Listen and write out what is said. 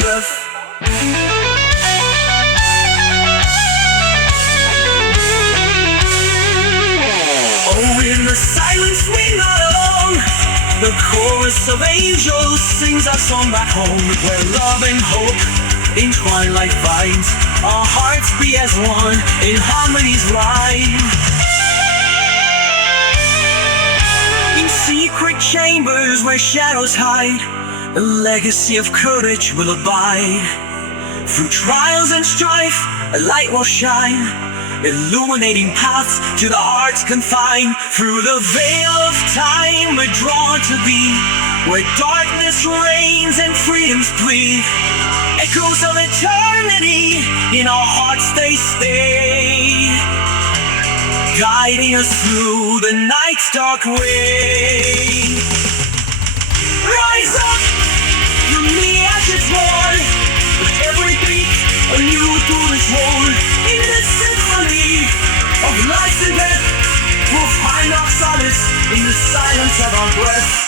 breath. Oh, in the silence we're not alone. The chorus of angels sings our song back home, where love and hope in twilight find. Our hearts be as one in harmony's rhyme. In secret chambers where shadows hide, a legacy of courage will abide. Through trials and strife, a light will shine, illuminating paths to the heart's confine. Through the veil of time we're drawn to be, where darkness reigns and freedom's plea. Echoes of eternity in our hearts they stay, guiding us through the night's dark way. Rise up from the ashes born, with every beat a new dawn is born. In this symphony of life and death, we'll find our solace in the silence of our breath.